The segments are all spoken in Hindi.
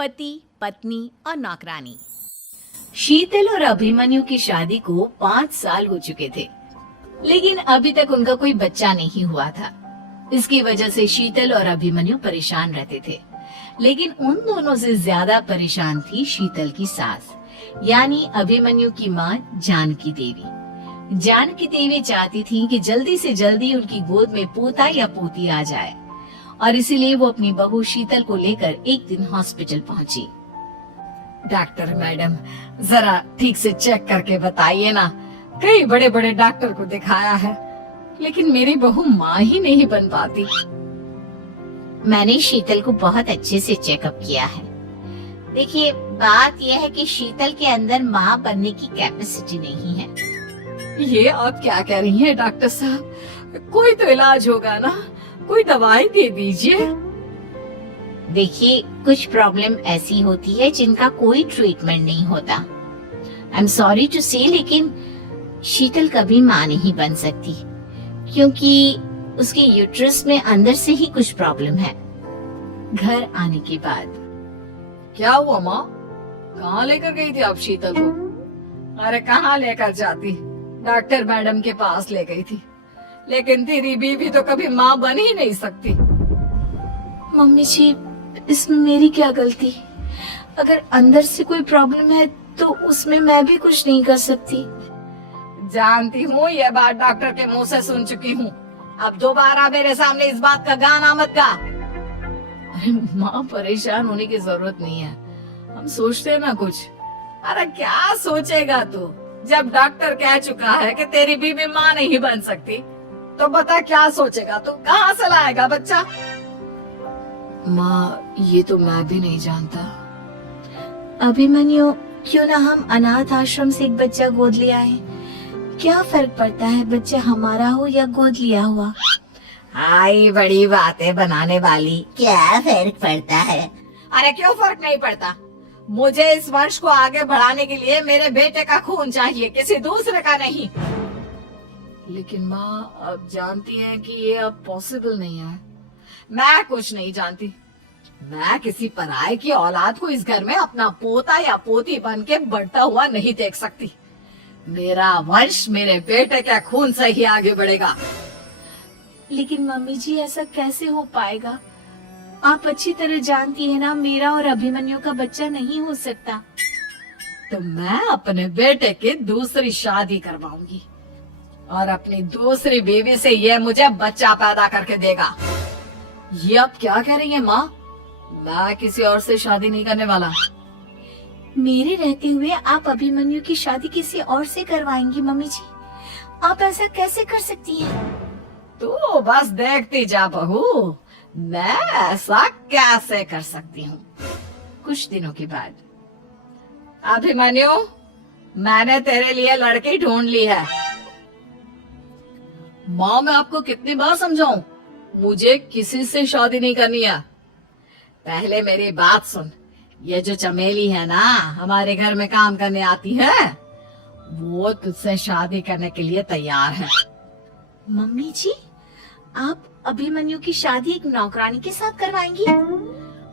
पति, पत्नी और नौकरानी। शीतल और अभिमन्यु की शादी को 5 साल हो चुके थे, लेकिन अभी तक उनका कोई बच्चा नहीं हुआ था। इसकी वजह से शीतल और अभिमन्यु परेशान रहते थे, लेकिन उन दोनों से ज्यादा परेशान थी शीतल की सास, यानी अभिमन्यु की माँ जानकी देवी। जानकी देवी चाहती थी कि जल्दी से जल्दी उनकी गोद में पोता या पोती आ जाए, और इसीलिए वो अपनी बहू शीतल को लेकर एक दिन हॉस्पिटल पहुंची। डॉक्टर मैडम, जरा ठीक से चेक करके बताइए ना। कई बड़े बड़े डॉक्टर को दिखाया है, लेकिन मेरी बहू माँ ही नहीं बन पाती। मैंने शीतल को बहुत अच्छे से चेकअप किया है। देखिए, बात यह है कि शीतल के अंदर माँ बनने की कैपेसिटी नहीं है। ये आप क्या कह रही हैं डॉक्टर साहब? कोई तो इलाज होगा ना, कोई दवाई दे दीजिए। देखिए, कुछ प्रॉब्लम ऐसी होती है जिनका कोई ट्रीटमेंट नहीं होता। आई एम सॉरी टू से, लेकिन शीतल कभी माँ नहीं बन सकती, क्योंकि उसके यूट्रस में अंदर से ही कुछ प्रॉब्लम है। घर आने के बाद क्या हुआ माँ? कहाँ लेकर गई थी आप शीतल को? अरे कहाँ लेकर जाती, डॉक्टर मैडम के पास ले गई थी, लेकिन तेरी बीवी तो कभी माँ बन ही नहीं सकती। मम्मी जी, इसमें मेरी क्या गलती? अगर अंदर से कोई प्रॉब्लम है तो उसमें मैं भी कुछ नहीं कर सकती। जानती हूँ, ये बात डॉक्टर के मुंह से सुन चुकी हूँ। अब दोबारा मेरे सामने इस बात का गाना मत गा। अरे माँ, परेशान होने की जरूरत नहीं है, हम सोचते हैं ना कुछ। अरे क्या सोचेगा तू? जब डॉक्टर कह चुका है कि तेरी बीवी माँ नहीं बन सकती, तो बता क्या सोचेगा तू? कहाँ से लाएगा बच्चा? माँ, ये तो मैं भी नहीं जानता। अभिमन्यु, क्यों ना हम अनाथ आश्रम से एक बच्चा गोद ले आए? क्या फर्क पड़ता है बच्चा हमारा हो या गोद लिया हुआ? आई बड़ी बातें बनाने वाली। क्या फर्क पड़ता है? अरे क्यों फर्क नहीं पड़ता? मुझे इस वंश को आगे बढ़ाने के लिए मेरे बेटे का खून चाहिए, किसी दूसरे का नहीं। लेकिन माँ, आप जानती हैं कि ये अब पॉसिबल नहीं है। मैं कुछ नहीं जानती। मैं किसी पराये की औलाद को इस घर में अपना पोता या पोती बन के बढ़ता हुआ नहीं देख सकती। मेरा वंश मेरे बेटे के खून से ही आगे बढ़ेगा। लेकिन मम्मी जी, ऐसा कैसे हो पाएगा? आप अच्छी तरह जानती है ना, मेरा और अभिमन्यु का बच्चा नहीं हो सकता। तो मैं अपने बेटे की दूसरी शादी करवाऊंगी, और अपनी दूसरी बीवी से ये मुझे बच्चा पैदा करके देगा। ये आप क्या कह रही हैं माँ? मैं किसी और से शादी नहीं करने वाला। मेरे रहते हुए आप अभिमन्यु की शादी किसी और से करवाएंगी? मम्मी जी, आप ऐसा कैसे कर सकती हैं? तू बस देखती जा बहू, मैं ऐसा कैसे कर सकती हूँ। कुछ दिनों के बाद, अभिमन्यु, मैंने तेरे लिए लड़की ढूंढ ली है। माँ, मैं आपको कितनी बार समझाऊं, मुझे किसी से शादी नहीं करनी है। पहले मेरी बात सुन। ये जो चमेली है ना, हमारे घर में काम करने आती है, वो तुझसे शादी करने के लिए तैयार है। मम्मी जी, आप अभिमन्यु की शादी एक नौकरानी के साथ करवाएंगी?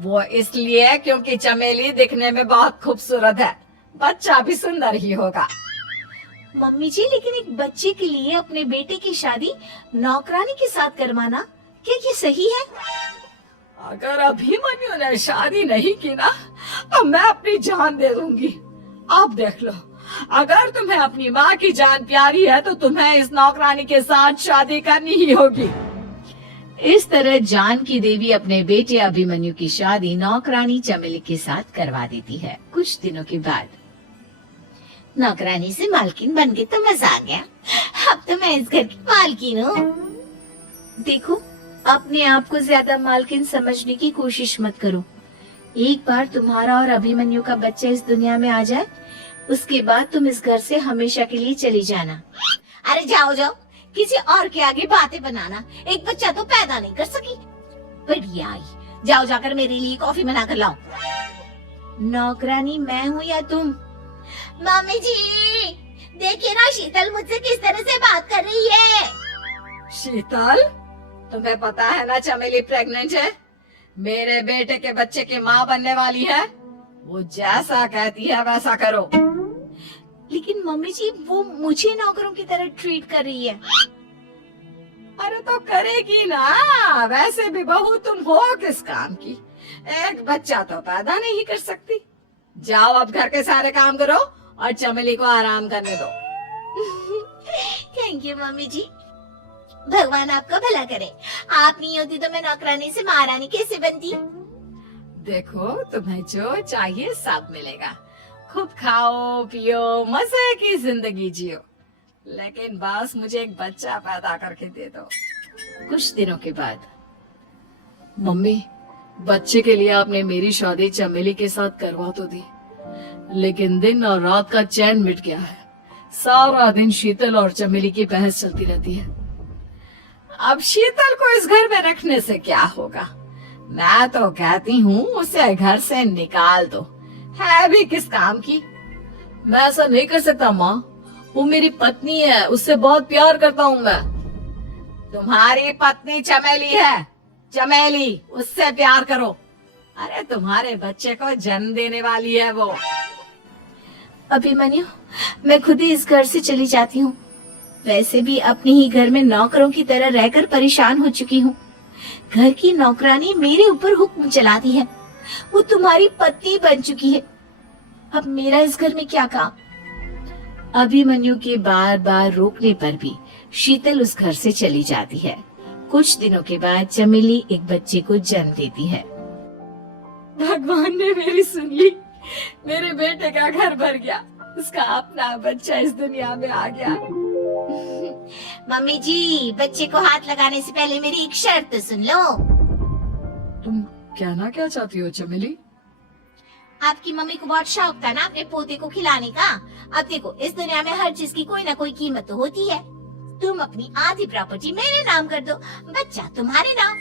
वो इसलिए क्योंकि चमेली दिखने में बहुत खूबसूरत है, बच्चा भी सुंदर ही होगा। मम्मी जी, लेकिन एक बच्चे के लिए अपने बेटे की शादी नौकरानी के साथ करवाना, क्या ये सही है? अगर अभिमन्यु ने शादी नहीं की ना, तो मैं अपनी जान दे दूंगी। आप देख लो, अगर तुम्हें अपनी माँ की जान प्यारी है तो तुम्हें इस नौकरानी के साथ शादी करनी ही होगी। इस तरह जानकी देवी अपने बेटे अभिमन्यु की शादी नौकरानी चमेली के साथ करवा देती है। कुछ दिनों के बाद, नौकरानी से मालकिन बन के तो मजा आ गया। अब तो मैं इस घर की मालकिन हूँ। देखो, अपने आप को ज्यादा मालकिन समझने की कोशिश मत करो। एक बार तुम्हारा और अभिमन्यु का बच्चा इस दुनिया में आ जाए, उसके बाद तुम इस घर से हमेशा के लिए चली जाना। अरे जाओ जाओ, किसी और के आगे बातें बनाना। एक बच्चा तो पैदा नहीं कर सकी। बढ़िया आई, जाओ जाकर मेरे लिए कॉफी बना कर लाओ। नौकरानी मैं हूँ या तुम? मम्मी जी, देखिए ना शीतल मुझसे किस तरह से बात कर रही है। शीतल, तुम्हें पता है ना चमेली प्रेग्नेंट है? मेरे बेटे के बच्चे की माँ बनने वाली है, वो जैसा कहती है वैसा करो। लेकिन मम्मी जी वो मुझे नौकरों की तरह ट्रीट कर रही है। अरे तो करेगी ना, वैसे भी बहू तुम हो किस काम की, एक बच्चा तो पैदा नहीं कर सकती। जाओ अब घर के सारे काम करो और चमेली को आराम करने दो। थैंक यू मम्मी जी, भगवान आपका भला करे। आप नहीं होती तो मैं नौकरानी से महारानी कैसे बनती। देखो तुम्हें जो चाहिए सब मिलेगा, खूब खाओ पियो मजे की जिंदगी जियो, लेकिन बस मुझे एक बच्चा पैदा करके दे दो। कुछ दिनों के बाद, मम्मी बच्चे के लिए आपने मेरी शादी चमेली के साथ करवा तो दी, लेकिन दिन और रात का चैन मिट गया है। सारा दिन शीतल और चमेली की बहस चलती रहती है। अब शीतल को इस घर में रखने से क्या होगा, मैं तो कहती हूँ उसे घर से निकाल दो, है भी किस काम की। मैं ऐसा नहीं कर सकता माँ, वो मेरी पत्नी है, उससे बहुत प्यार करता हूँ मैं। तुम्हारी पत्नी चमेली है, चमेली उससे प्यार करो। अरे तुम्हारे बच्चे को जन्म देने वाली है वो। अभिमन्यु मैं खुद ही इस घर से चली जाती हूँ। वैसे भी अपने ही घर में नौकरों की तरह रहकर परेशान हो चुकी हूँ। घर की नौकरानी मेरे ऊपर हुक्म चलाती है, वो तुम्हारी पत्नी बन चुकी है। अब मेरा इस घर में क्या काम। अभिमन्यु के बार बार रोकने पर भी शीतल उस घर से चली जाती है। कुछ दिनों के बाद चमेली एक बच्चे को जन्म देती है। भगवान ने मेरी सुन ली, मेरे बेटे का घर भर गया, उसका अपना बच्चा इस दुनिया में आ गया। मम्मी जी बच्चे को हाथ लगाने से पहले मेरी एक शर्त तो सुन लो। तुम कहना क्या चाहती हो चमेली? आपकी मम्मी को बहुत शौक था ना अपने पोते को खिलाने का। अब देखो इस दुनिया में हर चीज की कोई ना कोई कीमत तो होती है। तुम अपनी आधी प्रॉपर्टी मेरे नाम कर दो, बच्चा तुम्हारे नाम।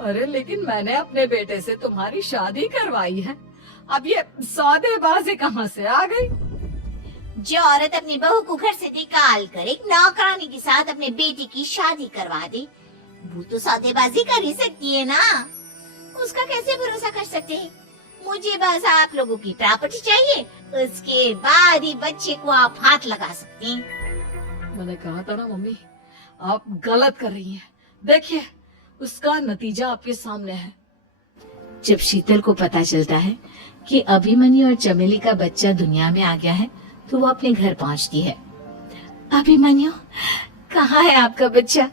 अरे लेकिन मैंने अपने बेटे से तुम्हारी शादी करवाई है, अब ये सौदेबाजी कहाँ से आ गई? जो औरत अपनी बहू को घर से निकाल कर एक नौकरानी के साथ अपने बेटे की शादी करवा दे, वो तो सौदेबाजी कर ही सकती है ना। उसका कैसे भरोसा कर सकते हैं। मुझे बस आप लोगों की प्रॉपर्टी चाहिए, उसके बाद ही बच्चे को आप हाथ लगा सकते हैं। मैंने कहा था ना मम्मी, आप गलत कर रही हैं। देखिए उसका नतीजा आपके सामने है। जब शीतल को पता चलता है कि अभिमन्यु और चमेली का बच्चा दुनिया में आ गया है, तो वो अपने घर पहुंचती है। अभिमन्यु कहाँ है आपका बच्चा,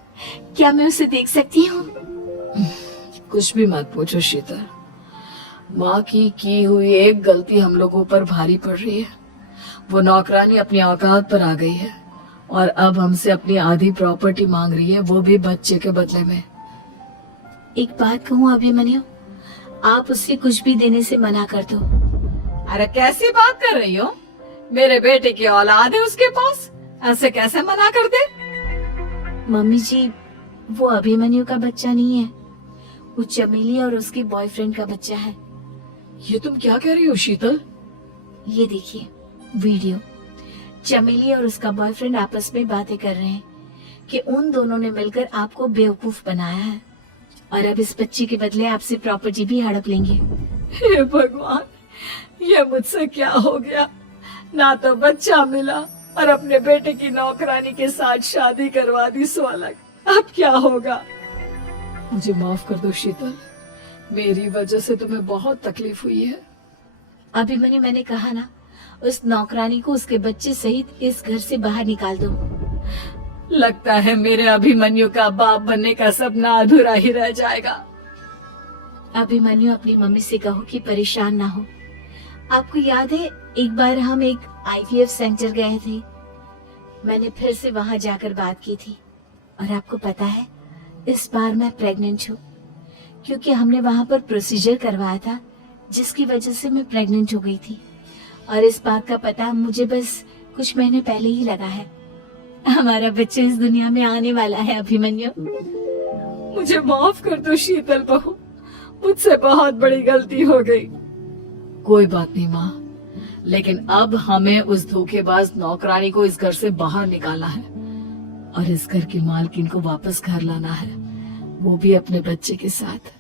क्या मैं उसे देख सकती हूँ? कुछ भी मत पूछो शीतल, माँ की हुई एक गलती हम लोगों पर भारी पड़ रही है। वो नौकरानी अपनी औकात पर आ गई है और अब हमसे अपनी आधी प्रॉपर्टी मांग रही है, वो भी बच्चे के बदले में। एक बात कहूँ अभिमन्यु, आप उससे कुछ भी देने से मना कर दो। अरे कैसी बात कर रही हो, मेरे बेटे की औलाद है उसके पास, ऐसे कैसे मना कर दे? मम्मी जी वो अभिमन्यु का बच्चा नहीं है, वो चमेली और उसके बॉयफ्रेंड का बच्चा है। ये तुम क्या कह रही हो शीतल? ये देखिए वीडियो, चमेली और उसका बॉयफ्रेंड आपस में बातें कर रहे हैं कि उन दोनों ने मिलकर आपको बेवकूफ बनाया है और अब इस बच्चे के बदले आपसे प्रॉपर्टी भी हड़प लेंगे। हे भगवान, ये मुझसे क्या हो गया, ना तो बच्चा मिला और अपने बेटे की नौकरानी के साथ शादी करवा दी सो अलग, अब क्या होगा? मुझे माफ कर दो शीतल, मेरी वजह से तुम्हें बहुत तकलीफ हुई है। अभिमन्यु मैंने कहा ना, उस नौकरानी को उसके बच्चे सहित इस घर से बाहर निकाल दो। लगता है मेरे अभिमन्यु का बाप बनने का सपना अधूरा ही रह जाएगा। अभिमन्यु अपनी मम्मी से कहो कि परेशान ना हो। आपको याद है एक बार हम एक IVF सेंटर गए थे, मैंने फिर से वहां जाकर बात की थी और आपको पता है इस बार मैं प्रेग्नेंट हूँ, क्योंकि हमने वहां पर प्रोसीजर करवाया था जिसकी वजह से मैं प्रेग्नेंट हो गई थी और इस बात का पता मुझे बस कुछ महीने पहले ही लगा है। हमारा बच्चा इस दुनिया में आने वाला है अभिमन्यु। मुझे माफ कर दो शीतल बहू, मुझसे बहुत बड़ी गलती हो गई। कोई बात नहीं माँ, लेकिन अब हमें उस धोखेबाज नौकरानी को इस घर से बाहर निकालना है और इस घर की मालकिन को वापस घर लाना है, वो भी अपने बच्चे के साथ।